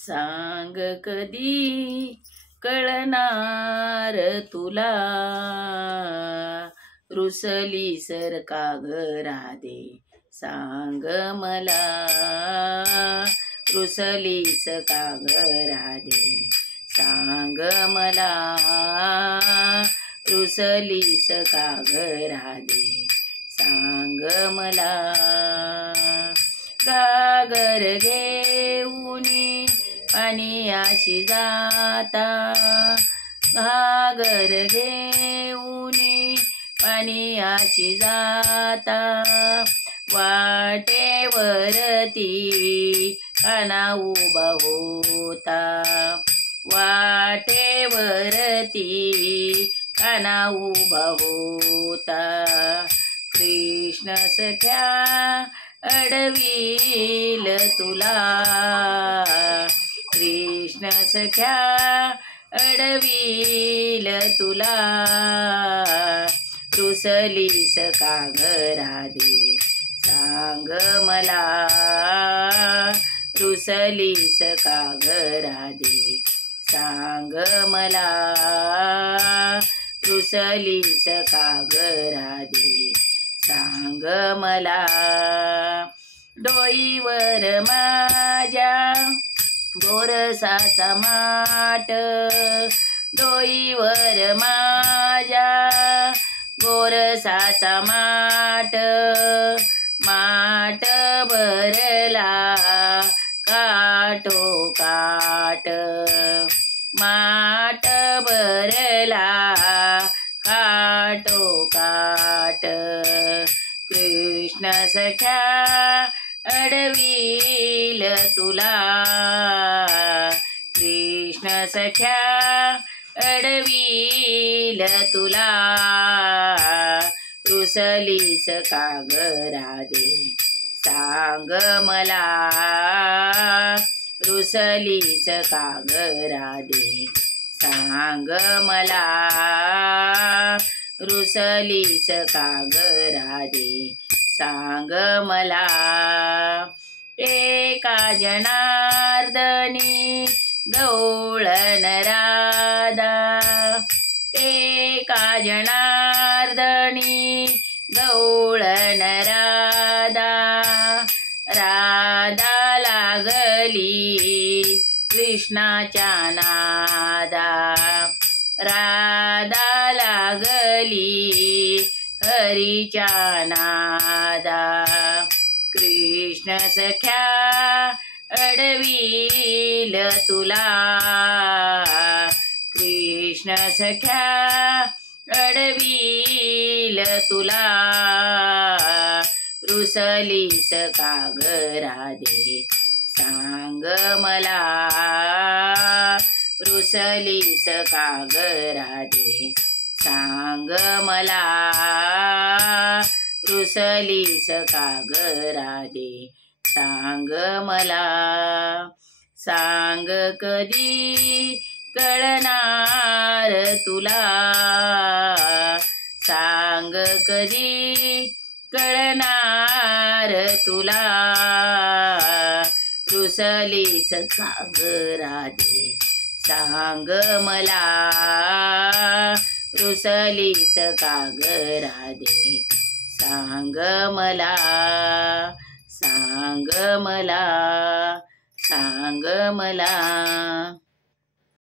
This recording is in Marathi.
सांग कधी कळणार तुला, रुसली सर का ग राधे सांग मला, रुसलीस का ग राधे सांग मला, रुसलीस का ग राधे सांग मला. घागर घेऊनी पाण्याशी जाता, घागर घेऊनी पाण्याशी जाता, वाटेवरती काना उभा होता, वाटेवरती काना उभा होता. कृष्ण सख्या अडवील तुला, कृष्ण सख्या अडवील तुला, रुसलीस का ग राधे सांग मला, रुसलीस का ग राधे सांग मला, रुसलीस का ग राधे सांग मला. डोईवर माझ्या गोरसाचा माट, डोईवर माझ्या गोरसाचा माट, माट भरला काठो काठ, माट भरला काठो काठ. कृष्ण सख्या अडवील तुला, कृष्ण सख्या अडवील तुला, रुसलीस का ग राधे सांग मला, रुसलीस का ग राधे सांग मला, रुसलीस का ग राधे सांग मला. एका जनार्दनी गवळण राधा, एका जनार्दनी गवळण राधा, राधा लागली कृष्णाच्या नादा, राधा लागली हरीच्या नादा. कृष्ण सख्या अडवील तुला, कृष्ण सख्या अडवील तुला, रुसलीस का ग राधे सांग मला, रुसलीस का ग राधे सांग मला, रुसलीस का ग राधे सांग मला. सांग कधी कळणार तुला, सांग कधी कळणार तुला, रुसलीस का ग राधे सांग मला, रुसलीस का ग राधे सांग मला, सांग मला, सांग मला.